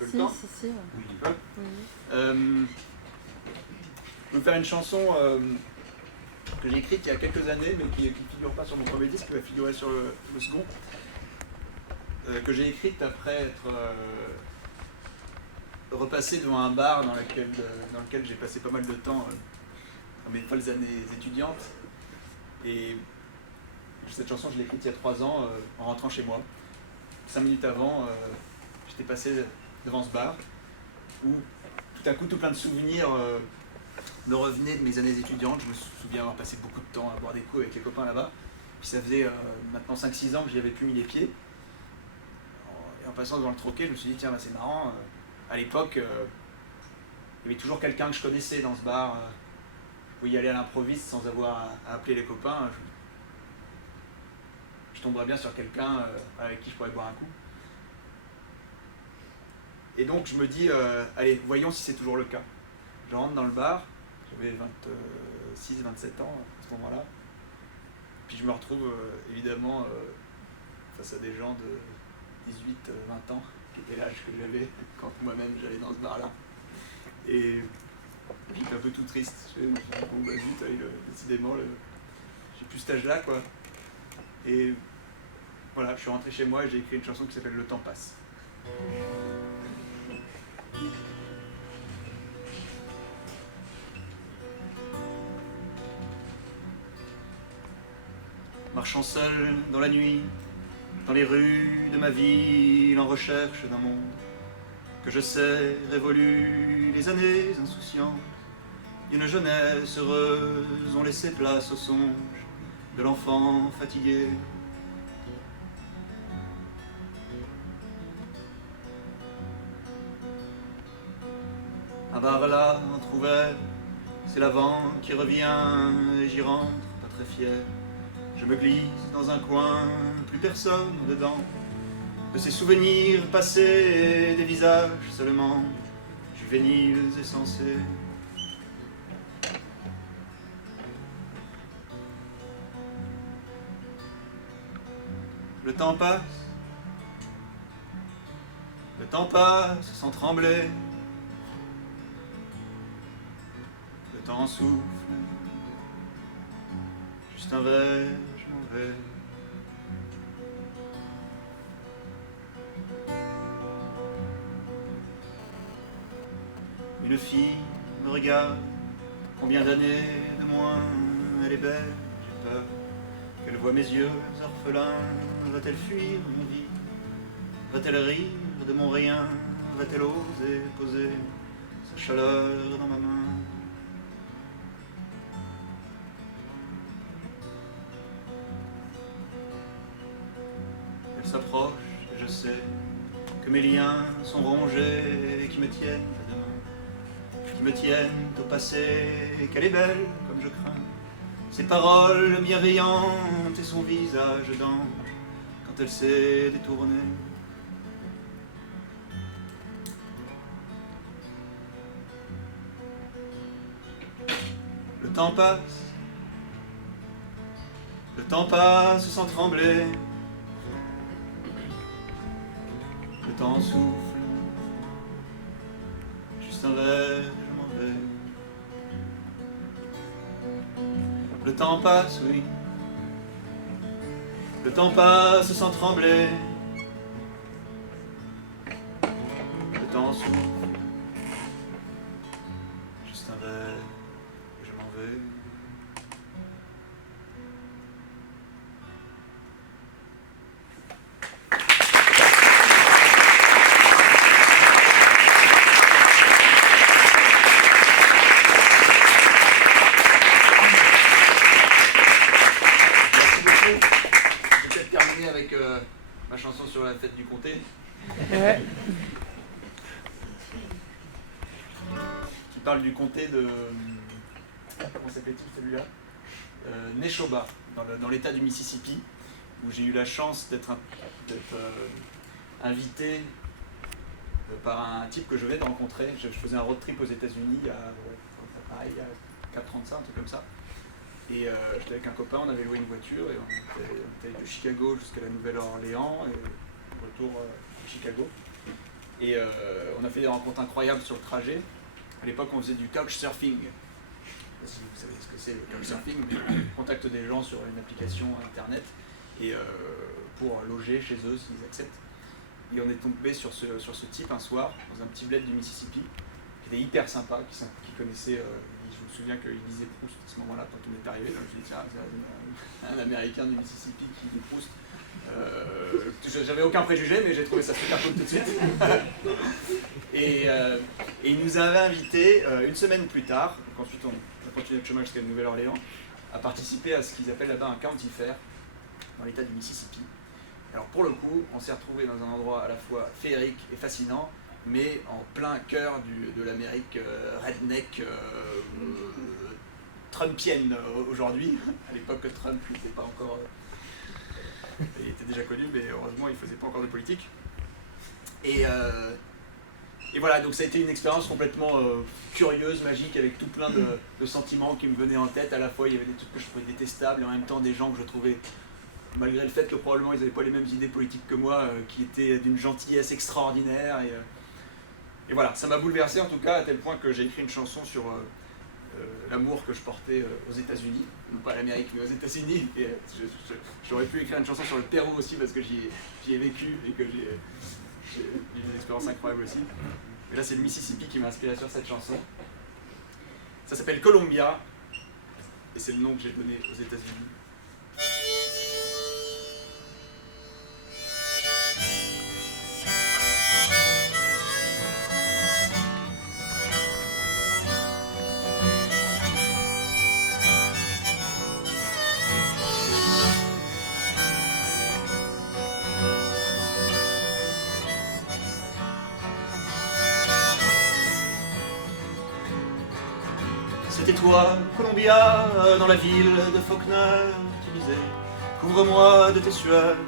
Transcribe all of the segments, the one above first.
peu le temps. Si. Un petit peu. Oui. Je vais faire une chanson que j'ai écrite il y a quelques années, mais qui ne figure pas sur mon premier disque, qui va figurer sur le second. Que j'ai écrite après être repassé devant un bar dans lequel j'ai passé pas mal de temps dans mes folles années étudiantes. Et cette chanson, je l'ai écrite il y a 3 ans en rentrant chez moi. 5 minutes avant, j'étais passé devant ce bar où tout à coup, tout plein de souvenirs me revenaient de mes années étudiantes. Je me souviens avoir passé beaucoup de temps à boire des coups avec les copains là-bas. Puis ça faisait maintenant 5-6 ans que j'y avais plus mis les pieds. Et en passant devant le troquet, je me suis dit, tiens, bah, c'est marrant. À l'époque, il y avait toujours quelqu'un que je connaissais dans ce bar. Je pouvais y aller à l'improviste sans avoir à appeler les copains. Je tomberais bien sur quelqu'un avec qui je pourrais boire un coup. Et donc je me dis, allez, voyons si c'est toujours le cas. Je rentre dans le bar, j'avais 26-27 ans à ce moment-là. Puis je me retrouve évidemment face à des gens de 18-20 ans, qui était l'âge que j'avais quand moi-même j'allais dans ce bar-là. Et j'étais un peu tout triste. Je me suis dit, bon, bah zut, décidément, j'ai plus cet âge-là, quoi. Et voilà, je suis rentré chez moi et j'ai écrit une chanson qui s'appelle Le temps passe. Marchant seul dans la nuit, dans les rues de ma ville, en recherche d'un monde que je sais révolu, les années insouciantes d'une jeunesse heureuse ont laissé place au songe de l'enfant fatigué. Un bar là, entrouvert, c'est l'avant qui revient et j'y rentre, pas très fier. Je me glisse dans un coin, plus personne dedans. De ces souvenirs passés, des visages seulement, juvéniles et sensés. Le temps passe sans trembler. Le temps souffle, juste un verre, je m'en vais. Une fille me regarde, combien d'années de moins, elle est belle, j'ai peur qu'elle voie mes yeux orphelins. Va-t-elle fuir mon vie? Va-t-elle rire de mon rien? Va-t-elle oser poser sa chaleur dans ma main? Elle s'approche et je sais que mes liens sont rongés et qui me tiennent à demain, qui me tiennent au passé, et qu'elle est belle comme je crains. Ses paroles bienveillantes et son visage d'ange quand elle s'est détournée. Le temps passe sans trembler. Le temps souffle, juste un verre, je m'en vais. Le temps passe, oui. Le temps passe sans trembler. Le temps souffle, juste un verre, je m'en vais. Avec ma chanson sur la fête du comté, Ouais. qui parle du comté de... Comment s'appelait-il celui-là? Neshoba, dans l'état du Mississippi, où j'ai eu la chance d'être invité par un type que je venais de rencontrer. Je faisais un road trip aux États-Unis il y a 4 ans de ça, un truc comme ça. Et j'étais avec un copain, on avait loué une voiture et on était de Chicago jusqu'à la Nouvelle-Orléans et retour à Chicago. Et on a fait des rencontres incroyables sur le trajet. À l'époque, on faisait du couchsurfing. Je ne sais pas si vous savez ce que c'est le couchsurfing, mais on contacte des gens sur une application internet et pour loger chez eux s'ils acceptent. Et on est tombé sur ce type un soir, dans un petit bled du Mississippi, qui était hyper sympa, qui connaissait, je me souviens qu'il lisait Proust à ce moment-là quand on est arrivé, donc je me suis dit tiens, c'est un Américain du Mississippi qui lit Proust. J'avais aucun préjugé, mais j'ai trouvé ça super cool tout de suite. et il nous avait invités une semaine plus tard, donc ensuite on a continué notre chemin jusqu'à Nouvelle-Orléans, à participer à ce qu'ils appellent là-bas un county fair, dans l'état du Mississippi. Alors pour le coup, on s'est retrouvé dans un endroit à la fois féerique et fascinant, mais en plein cœur de l'Amérique redneck, trumpienne aujourd'hui. À l'époque, Trump n'était pas encore... il était déjà connu, mais heureusement, il ne faisait pas encore de politique. Et voilà, donc ça a été une expérience complètement curieuse, magique, avec tout plein de sentiments qui me venaient en tête. À la fois, il y avait des trucs que je trouvais détestables, et en même temps des gens que je trouvais, malgré le fait que probablement ils n'avaient pas les mêmes idées politiques que moi, qui étaient d'une gentillesse extraordinaire. Et voilà, ça m'a bouleversé en tout cas, à tel point que j'ai écrit une chanson sur l'amour que je portais aux États-Unis, non pas à l'Amérique, mais aux États-Unis. Et j'aurais pu écrire une chanson sur le Pérou aussi, parce que j'y ai vécu et que j'ai eu des expériences incroyables aussi. Et là, c'est le Mississippi qui m'a inspiré sur cette chanson. Ça s'appelle Columbia, et c'est le nom que j'ai donné aux États-Unis. C'était toi, Columbia, dans la ville de Faulkner, tu disais, couvre-moi de tes sueurs,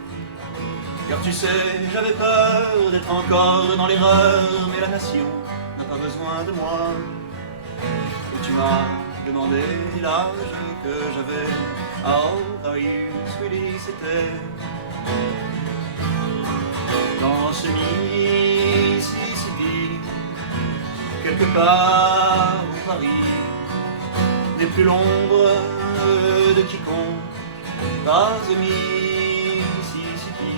car tu sais, j'avais peur d'être encore dans l'erreur, mais la nation n'a pas besoin de moi. Et tu m'as demandé l'âge que j'avais, how old are you, sweetie, c'était dans ce Mississippi, quelque part au Paris. N'est plus l'ombre de quiconque, pas au Mississippi.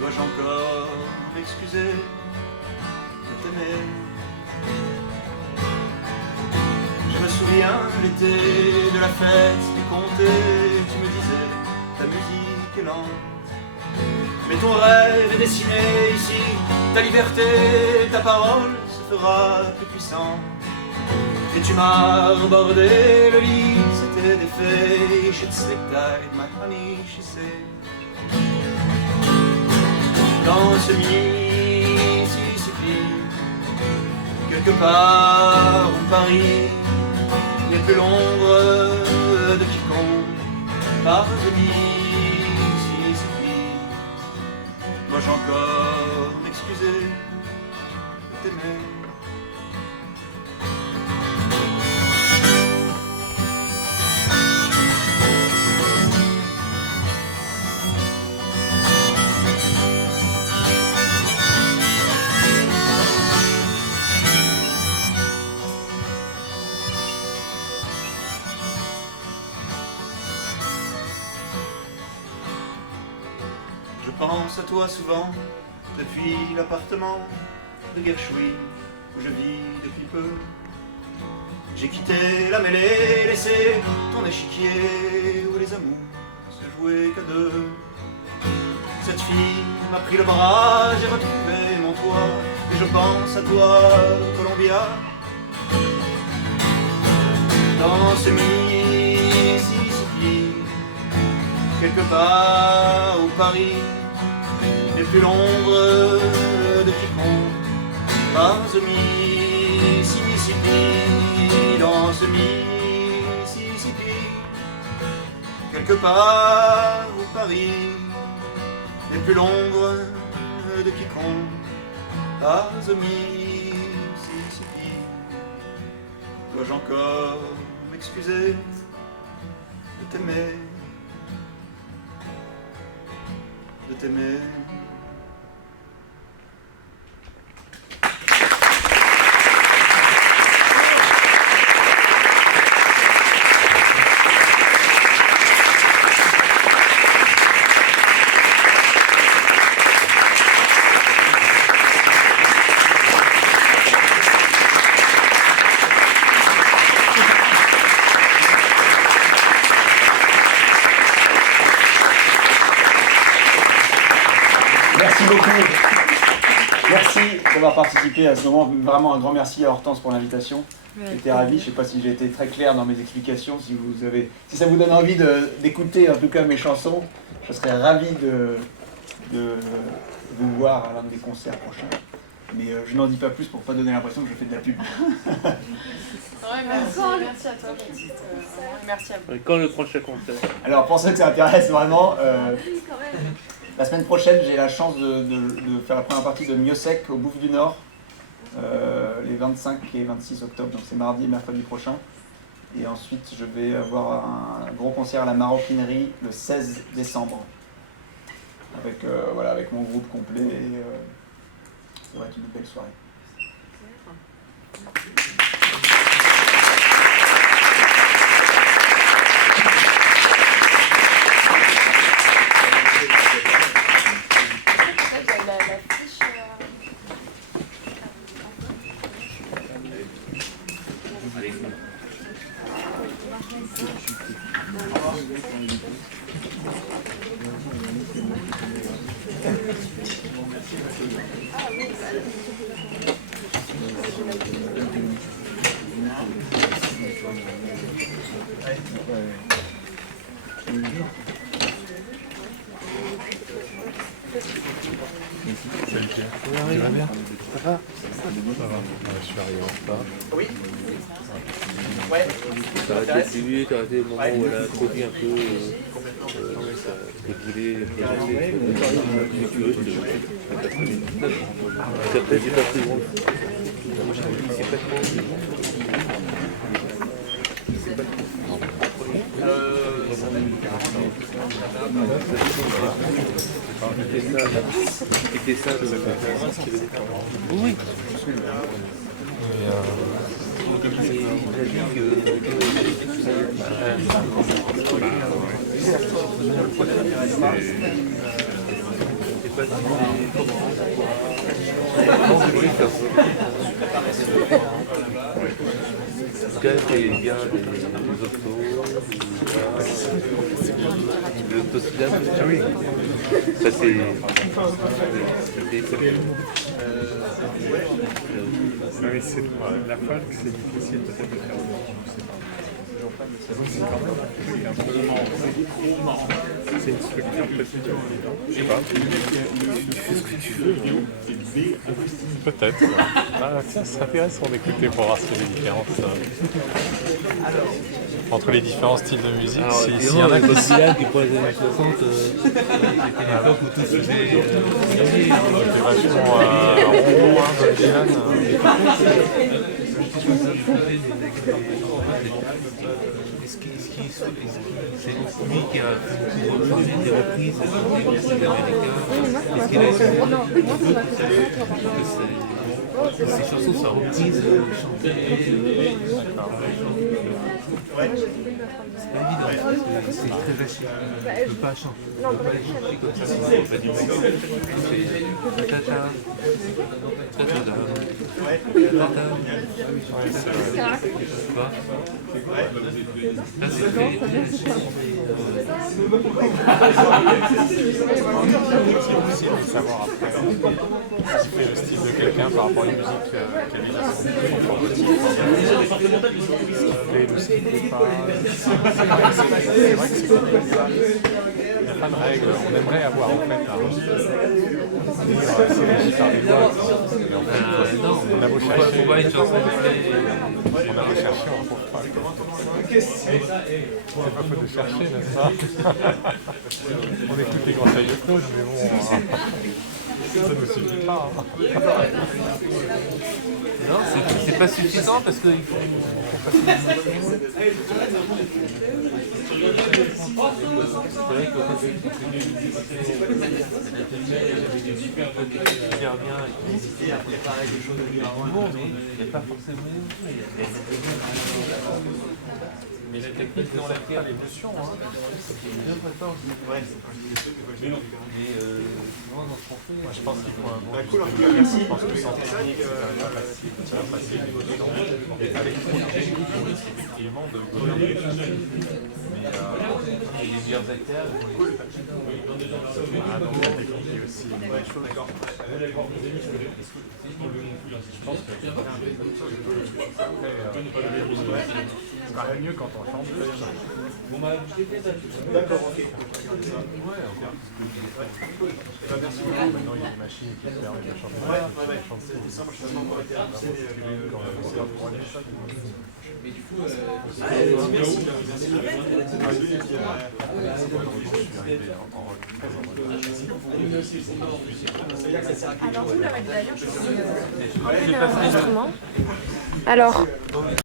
Dois-je encore m'excuser de t'aimer? Je me souviens l'été de la fête du comté, tu me disais, ta musique est lente, mais ton rêve est dessiné ici, ta liberté, ta parole se fera plus puissante. Et tu m'as rebordé le lit, c'était des faits, she'd sleep tight, my honey, she said. Dans ce Mississippi, quelque part au Paris, n'est plus l'ombre de quiconque, pas de Mississippi. Dois-je encore m'excuser de t'aimer? Je pense à toi souvent, depuis l'appartement de Gershwin, où je vis depuis peu. J'ai quitté la mêlée, laissé ton échiquier, où les amours se jouaient qu'à deux. Cette fille m'a pris le bras, j'ai retrouvé mon toit, et je pense à toi, Columbia. Dans ce Mississippi, quelque part au Paris, n'est plus l'ombre de quiconque, pas au Mississippi. Dans ce Mississippi, quelque part au Paris, n'est plus l'ombre de quiconque, pas au Mississippi. Dois-je encore m'excuser de t'aimer, de t'aimer? d'avoir participé à ce moment. Vraiment un grand merci à Hortense pour l'invitation. J'étais ravi. Je ne sais pas si j'ai été très clair dans mes explications. Si ça vous donne envie d'écouter en tout cas mes chansons, je serais ravi de vous voir à l'un des concerts prochains. Mais je n'en dis pas plus pour ne pas donner l'impression que je fais de la pub. Merci à toi, Baptiste. Merci à vous. Quand le prochain concert? Alors pour ceux que ça intéresse vraiment, la semaine prochaine j'ai la chance de faire la première partie de Miossec au Bouffe du Nord, les 25 et 26 octobre, donc c'est mardi et mercredi prochain. Et ensuite je vais avoir un gros concert à la Maroquinerie le 16 décembre, avec mon groupe complet. Et, ça va être une belle soirée. Tu vas bien? Ça va? Je suis arrivé en retard. Oui. Ouais. Ça a été le début, ça a été le moment où elle a introduit un peu ce que je voulais présenter. Après, j'ai pas pris grand. C'était ça de oui. Skype et bien les optos, le Toscam, oui. Ça c'est. Oui, c'est la fois que c'est difficile peut-être de faire autrement, je sais pas. C'est quand même un peu c'est une structure peut-être. Je sais pas. Tu fais ce que tu veux. Peut-être. Ah, tiens, c'est intéressant d'écouter pour voir s'il y a des différences entre les différents styles de musique. S'il y en a qui du point des années 60, c'était l'époque où tout se faisait. c'était vachement rond, Dylan. C'est lui qui a changé des reprises des Américains. Est-ce qu'il a essayé que ces chansons soient reprises, chantées? C'est pas évident, c'est très facile. Je ne peux pas chanter, je ne peux pas les chanter comme ça. C'est pas du tout. C'est tata, tata, là c'est fait. C'est savoir après si c'est le style de quelqu'un par rapport à une musique qu'elle est là. Ce qui plaît pas. C'est vrai que c'est complexe. Il n'y a pas de règle. On aimerait avoir en fait c'est régi par les lois. Mais en fait, on a beau chercher. On va une chanson On a beau chercher, on ne trouve pas. C'est pas faute de chercher, n'est-ce pas? On écoute les grands tailles de Claude, mais bon, ça ne suffit pas. Non, c'est pas suffisant parce qu'il faut passer des émotions. C'est vrai que quand j'ai super bien et qui a préparé des choses du monde, il n'y a pas forcément mais la technique n'enlève pas l'émotion. c'est bien préparé. Mais souvent dans ce qu'on fait, je pense qu'il faut un bon. Cool, en tout cas, merci. Je pense que sans technique, c'est pas facile. Ça va passer une émotion. Et avec trop de technique, on risque effectivement de gommer. Mais les meilleurs acteurs, cool. Ah, donc la technique aussi. Ouais, je suis d'accord. Je pense que c'est un des bonnes choses. Après, c'est quand même mieux quand on chante. D'accord, ok. Ouais, merci beaucoup. Maintenant, il y a des machines qui permettent de chanter. C'est ça, moi je suis vraiment pour être poussé. Mais du coup, Alors,